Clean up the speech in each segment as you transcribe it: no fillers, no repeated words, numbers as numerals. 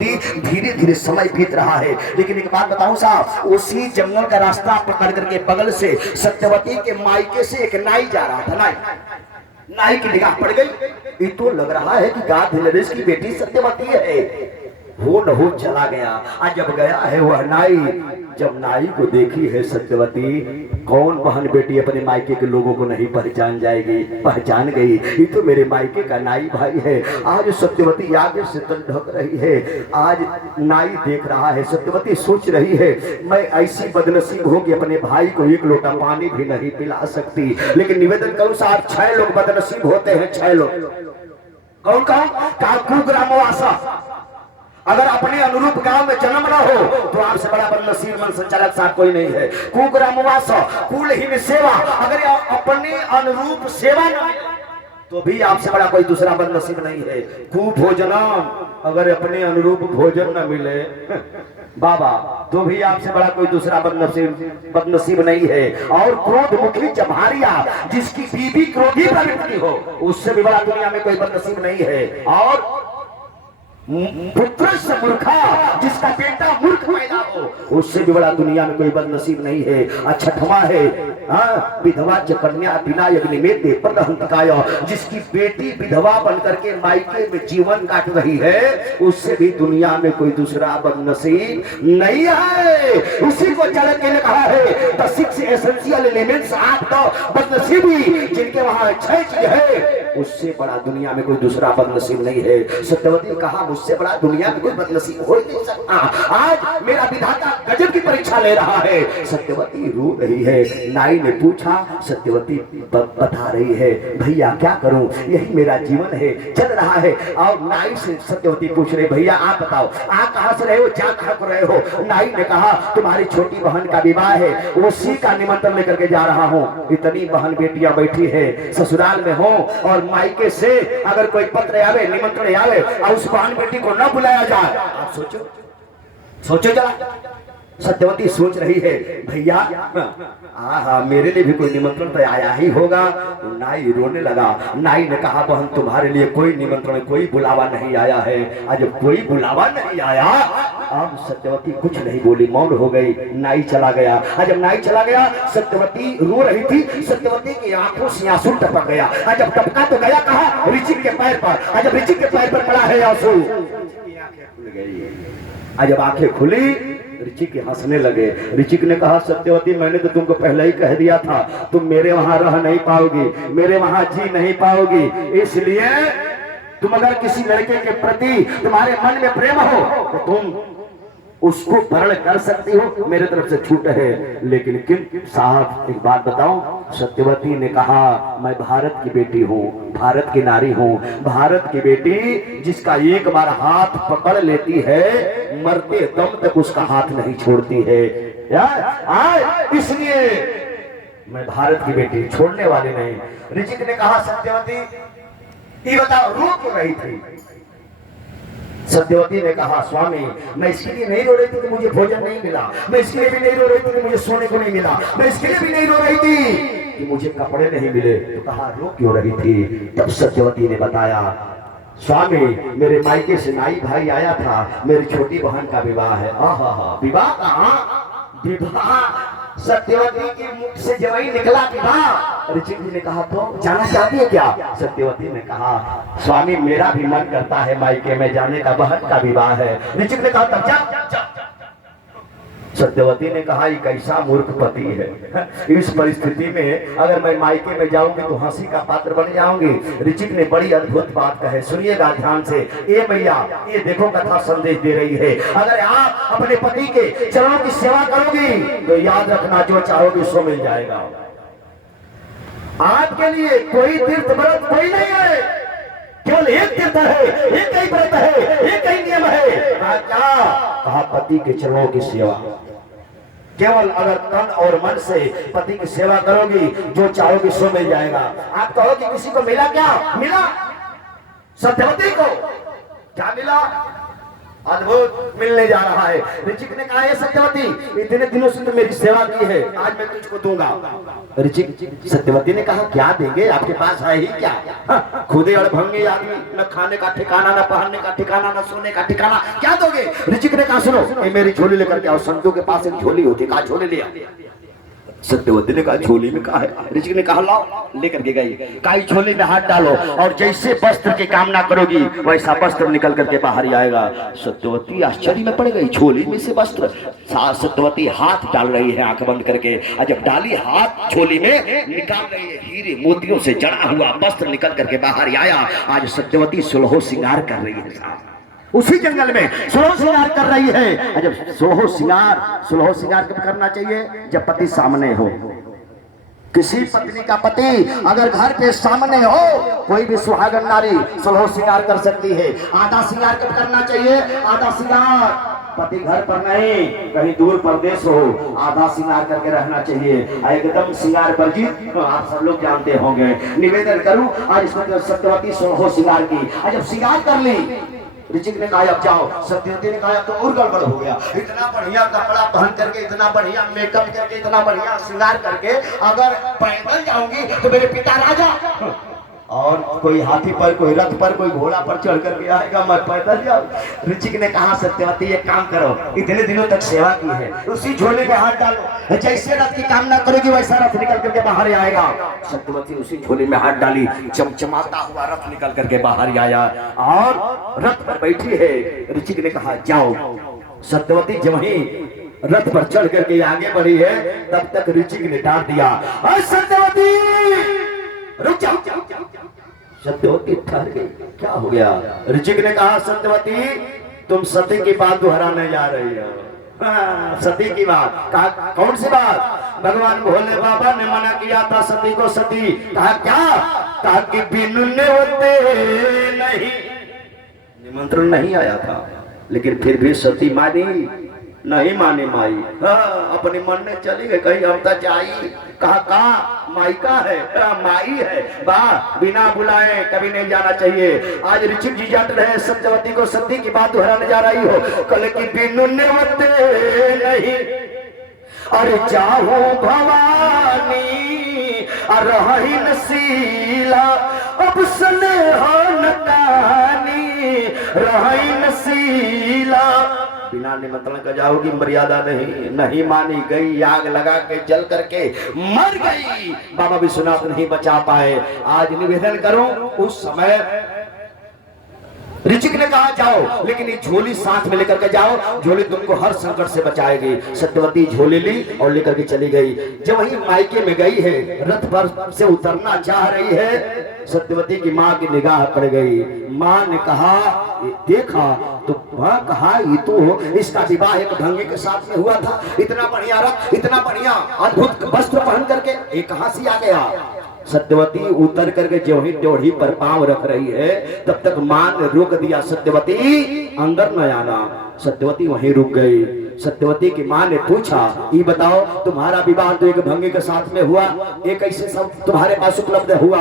धीरे धीरे समय बीत रहा है। लेकिन एक बात बताऊं साहब, उसी जंगल का रास्ता पकड़ करके बगल से सत्यवती के मायके से एक नाई जा रहा था। नाई की निगाह पड़ गई, ये तो लग रहा है कि गाद नरेश की बेटी सत्यवती है। वो न हो चला गया। आज जब गया है वह नाई, जब नाई को देखी है सत्यवती, कौन बहन बेटी अपने मायके के लोगों को नहीं पहचान जाएगी? पहचान गई, ये तो मेरे मायके का नाई भाई है। आज सत्यवती आगे से तल ढक रही है। आज नाई देख रहा है, सत्यवती सोच रही है मैं ऐसी बदनसीब हूं कि अपने भाई को एक लोटा पानी भी नहीं पिला सकती। लेकिन निवेदन करूं साहब, 6 लोग बदनसीब होते हैं। 6 लोग कौन कौन? काकू ग्रामवासा। अगर अपने अनुरूप गांव में जन्म न हो तो आपसे बड़ा बदनसीब मन संचालक साहब कोई नहीं है। कुग्रामवास, कुलहीन सेवा, अगर अपने अनुरूप सेवा न तो भी आपसे बड़ा कोई दूसरा बदनसीब नहीं है। कुभोजनम, अगर अपने अनुरूप भोजन न मिले बाबा तो भी आपसे बड़ा कोई दूसरा बदनसीब नहीं है। और क्रोध मुखी जम्हारिया, जिसकी बीवी क्रोधी प्रवृत्ति हो, उससे भी बड़ा दुनिया में कोई बदनसीब नहीं है। और पुत्र से मूर्खा, जिसका बेटा मूर्ख पैदा हो, उससे भी बड़ा दुनिया में कोई बदनसीब नहीं है। छठवां है विधवा च कन्या बिना यज्ञ में दे प्रहंतकाय, जिसकी बेटी विधवा बनकर के मायके में जीवन काट रही है, उससे भी दुनिया में कोई दूसरा बदनसीब नहीं है। उसी को चाणक्य ने कहा है the 6 essential elements of the बदनसीबी, जिनके वहां 6 चीज है, उससे बड़ा दुनिया में कोई दूसरा बदनसीब नहीं है। सत्यवती ने कहा मुझसे बड़ा दुनिया में कोई बदनसीब हो ही नहीं सकता। आज मेरा विधाता गजब की परीक्षा ले रहा है। सत्यवती रो रही है। नाई ने पूछा, सत्यवती बता रही है भैया क्या करूं, यही मेरा जीवन है, चल रहा है। और नाई से सत्यवती पूछ रही भैया आप बताओ आप कहां से रहे हो, जा कहां को रहे हो? नाई ने कहा तुम्हारी छोटी बहन का विवाह है, उसी का निमंत्रण लेकर के जा रहा हूं। इतनी बहन बेटियां बैठी है, ससुराल में हो, और मायके से अगर कोई पत्र आवे, निमंत्रण आवे, और उस बहन बेटी को न बुलाया जाए, आप सोचो सोचो जरा। सत्यवती सोच रही है भैया मेरे लिए भी कोई निमंत्रण तो आया ही होगा। तो नाई रोने लगा। नाई ने कहा बहन तुम्हारे लिए कोई निमंत्रण, कोई बुलावा नहीं आया है। आज जब कोई बुलावा नहीं आया, अब सत्यवती कुछ नहीं बोली, मौन हो गई। नाई चला गया। आज जब नाई चला गया, सत्यवती रो रही थी। सत्यवती की आंखों से आंसू टपक गया। आज जब टपका तो गया कहा ऋचिक के पैर पर। आज जब ऋचिक के पैर पर पड़ा है आंसू, खुल गई। आज जब आंखें खुली, ऋचिक हंसने लगे। ऋचिक ने कहा सत्यवती मैंने तो तुमको पहले ही कह दिया था तुम मेरे वहां रह नहीं पाओगी, मेरे वहां जी नहीं पाओगी। इसलिए तुम अगर किसी लड़के के प्रति तुम्हारे मन में प्रेम हो तो तुम उसको वर्ण कर सकती हो, मेरे तरफ से छूट है। लेकिन साहब एक बात बताऊं, सत्यवती ने कहा मैं भारत की बेटी हूँ, भारत की नारी हूँ। भारत की बेटी जिसका एक बार हाथ पकड़ लेती है, मरते दम तक उसका हाथ नहीं छोड़ती है। इसलिए मैं भारत की बेटी छोड़ने वाली नहीं। ऋचिक ने कहा सत्यवती ये बताओ रो क्यों रही थी? सत्यवती ने कहा स्वामी मैं इसके लिए नहीं रो रही थी कि मुझे भोजन नहीं मिला, मैं इसके लिए भी नहीं रो रही थी कि मुझे सोने को नहीं मिला, मैं इसके लिए भी नहीं रो रही थी कि मुझे कपड़े नहीं मिले। तो कहा रो क्यों रही थी? तब सत्यवती ने बताया स्वामी मेरे मायके से नाई भाई आया था, मेरी छोटी बहन का विवाह है। विवाह कहाँ? विवाह सत्यवती के मुख से जब ही निकला विवाह। ऋचिक जी ने कहा तो जाना चाहती है क्या? सत्यवती ने कहा स्वामी मेरा भी मन करता है मायके में जाने का, बहन का विवाह है। ऋचिक ने कहा तब जा। सत्यवती ने कहा ये कैसा मूर्ख पति है, इस परिस्थिति में अगर मैं मायके में जाऊंगी तो हंसी का पात्र बन जाऊंगी। ऋचिक ने बड़ी अद्भुत बात कहे, सुनिएगा ध्यान से। ए भैया ये देखो कथा संदेश दे रही है, अगर आप अपने पति के चरणों की सेवा करोगी तो याद रखना जो चाहोगी सो मिल जाएगा। आपके लिए कोई तीर्थ व्रत कोई नहीं है, केवल एक तीर्थ है, एक ही व्रत है, एक ही नियम है। क्या कहा? पति के चरणों की सेवा। केवल अगर तन और मन से पति की सेवा करोगी जो चाहोगी सो मिल जाएगा। आप कहोगे किसी को मिला क्या? मिला। सत्यवती को क्या मिला? अद्भुत मिलने जा रहा है। ऋचिक ने कहा, सत्यवती इतने दिनों से तो मेरी सेवा की है, आज मैं तुझको दूंगा। ऋचिक सत्यवती ने कहा, क्या देंगे, आपके पास है ही क्या? खुदे अड़भंगे आदमी, न खाने का ठिकाना, न पहनने का ठिकाना, न सोने का ठिकाना, क्या दोगे? ऋचिक ने कहा, सुनो मेरी झोली लेकर के आओ। संतों के पास एक झोली होती, कहा झोली लिया। सत्यवती ने कहा, झोली में कहा है? ऋचिक ने कहा, लाओ। लेकर के गई, कहा झोली में हाथ डालो और जैसे वस्त्र की कामना करोगी वैसा वस्त्र निकल करके बाहर ही आएगा। सत्यवती आश्चर्य में पड़ गई, झोली में से वस्त्र। सत्यवती हाथ डाल रही है आंख बंद करके, और जब डाली हाथ झोली में, निकाल रही है हीरे मोतियों से जड़ा हुआ वस्त्र निकल करके बाहर ही आया। आज सत्यवती सुलहो श्रृंगार कर रही है साहब, उसी जंगल में सुलहो श्रृंगार कर रही है। जब सुलहो श्रृंगार कब करना चाहिए? जब पति सामने हो। किसी पत्नी का पति अगर घर के सामने हो, कोई भी सुहागन नारी सुलहो श्रृंगार कर सकती है। आधा श्रृंगार कब करना चाहिए? आधा श्रृंगार पति घर पर नहीं, कहीं दूर परदेश हो, आधा श्रृंगार करके रहना चाहिए। एकदम श्रृंगार वर्जित तो आप सब लोग जानते होंगे। निवेदन करूं, आज इसमें सत्यवती सुलहो श्रृंगार की। जब श्रृंगार कर ली, ऋचिक ने कहा, अब जाओ। सत्यवती ने कहा, तो और गड़बड़ हो गया। इतना बढ़िया कपड़ा पहन करके, इतना बढ़िया मेकअप करके, इतना बढ़िया श्रृंगार करके अगर पैदल जाऊंगी तो मेरे पिता राजा, और कोई हाथी पर, कोई रथ पर, कोई घोड़ा पर चढ़ करके आएगा, मैं पैदल जाऊं। ऋचिक ने कहा, सत्यवती एक काम करो, इतने दिनों तक सेवा की है, उसी झोले में हाथ डालो, जैसे रथ की कामना करोगी वैसा रथ निकल करके बाहर ही आएगा। सत्यवती उसी झोले में हाथ डाली, चमचमाता हुआ रथ निकल करके बाहर ही आया और रथ पर बैठी है। ऋचिक ने कहा, जाओ। सत्यवती जब ही रथ पर चढ़ करके आगे बढ़ी है, तब तक ऋचिक ने डांट दिया, सत्यवती रुक जाओ। सत्यवती ठहर गई, क्या हो गया? ऋचिक ने कहा, सत्यवती तुम सती की बात दोहराने जा रही हो। सती की बात? कहा कौन सी बात? भगवान भोले बाबा ने मना किया था सती को सती। कहा क्या? कहा कि बिनु नेवते नहीं, निमंत्रण नहीं आया था, लेकिन फिर भी सती मानी नहीं माने माई। अपने मन में चली गई, कहीं हम तो जाई। कहा माई का है, माई है, वाह, बिना बुलाए कभी नहीं जाना चाहिए। आज ऋचिक जी जाट रहे, सत्यवती को सती की बात दोहराने जा रही हो। कल की बिनु नेवते नहीं, अरे जाओ भवानी रही नसीला, अब स्नेह नकानी रही नसीला। बिना निमंत्रण का जाओगी, मर्यादा नहीं मानी गई, आग लगा के जल करके मर गई। बाबा विश्वनाथ नहीं बचा पाए। आज निवेदन करो, उस समय ऋचिक ने कहा जाओ, लेकिन ये झोली साथ में लेकर के जाओ, झोली तुमको हर संकट से बचाएगी। सत्यवती झोली ली और लेकर के चली गई। जब वही मायके में गई है, रथ पर से उतरना चाह रही है, सत्यवती की माँ की निगाह पड़ गई। माँ ने कहा, देखा तो वहाँ कहा, ये तो इसका विवाह एक भंगे के साथ में हुआ था, इतना बढ़िया रथ, इतना बढ़िया अद्भुत वस्त्र पहन करके, ये कहाँ से आ गया? सत्यवती उतर करके जो ही ड्योढ़ी पर पांव रख रही है, तब तक मां ने रोक दिया, सत्यवती अंदर न आना। सत्यवती वहीं रुक गई। सत्यवती की मां ने पूछा, ये बताओ तुम्हारा विवाह तो एक भंगे के साथ में हुआ, एक ऐसे सब तुम्हारे पास उपलब्ध हुआ?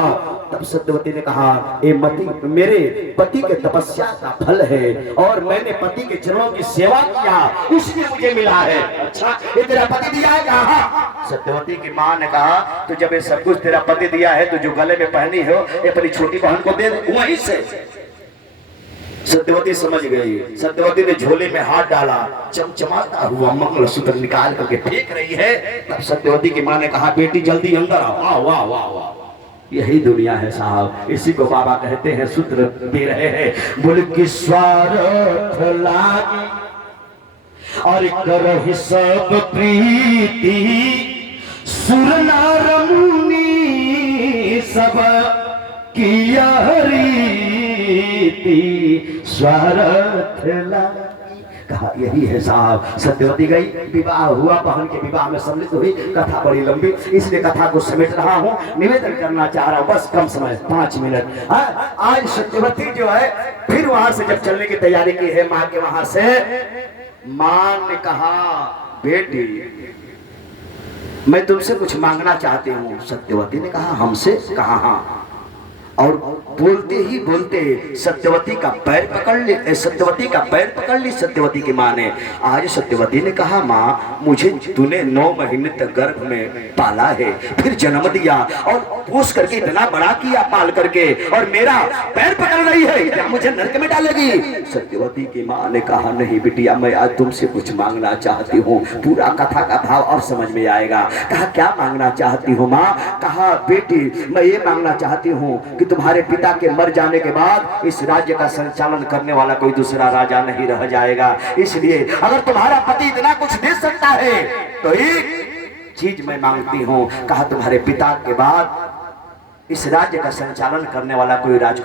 तब सत्यवती ने कहा, ए मती, मेरे पति के तपस्या का फल है और मैंने पति के चरणों की सेवा किया, इसलिए मुझे मिला है। अच्छा, ये तेरा पति दिया है? कहा। सत्यवती की मां ने कहा, तो जब ये सब कुछ तेरा पति दिया है तो जो गले में पहनी हो ये अपनी छोटी बहन को दे दे। वहीं से सत्यवती समझ गई। सत्यवती ने झोले में हाथ डाला, चमचमाता हुआ मंगलसूत्र निकाल करके फेंक रही है। तब सत्यवती की मां ने कहा, बेटी जल्दी अंदर आओ। वाह वाह वाह वाह, यही दुनिया है साहब, इसी को बाबा कहते हैं, सूत्र दे रहे हैं। बोल की स्वार्थ लागी और करहि सब प्रीति, सुर नार मुनि सब किया रीति, स्वार्थ लागी। कहा यही है साहब। सत्यवती गई, विवाह हुआ, बहन के विवाह में सम्मिलित हुई। कथा बड़ी लंबी, इसलिए कथा को समेट रहा हूँ, निवेदन करना चाह रहा हूँ, बस कम समय 5 मिनट। आज सत्यवती जो है फिर वहां से जब चलने की तैयारी की है माँ के वहां से, माँ ने कहा, बेटी मैं तुमसे कुछ मांगना चाहती हूँ। सत्यवती ने कहा, हमसे? कहा हाँ। और बोलते ही बोलते सत्यवती का पैर पकड़ ली, सत्यवती का पैर पकड़ ली सत्यवती की माँ ने। आज सत्यवती ने कहा, माँ मुझे तूने 9 महीने तक गर्भ में पाला है, फिर जन्म दिया और पोस करके इतना बड़ा किया पाल करके, और मेरा पैर पकड़ रही है, क्या मुझे नरक में डालेगी? सत्यवती की माँ ने कहा, नहीं बिटिया, मैं आज तुमसे कुछ मांगना चाहती हूँ। पूरा कथा का भाव अब समझ में आएगा। कहा, क्या मांगना चाहती हूँ माँ? कहा, बेटी मैं ये मांगना चाहती हूँ कि तुम्हारे पिता के मर जाने के बाद इस राज्य का संचालन करने वाला कोई दूसरा राजा नहीं रह जाएगा। इसलिए अगर तुम्हारा पति इतना कुछ दे सकता है तो एक चीज मैं मांगती हूँ। कहा, तुम्हारे पिता के बाद इस राज्य का संचालन करने वाला कोई राज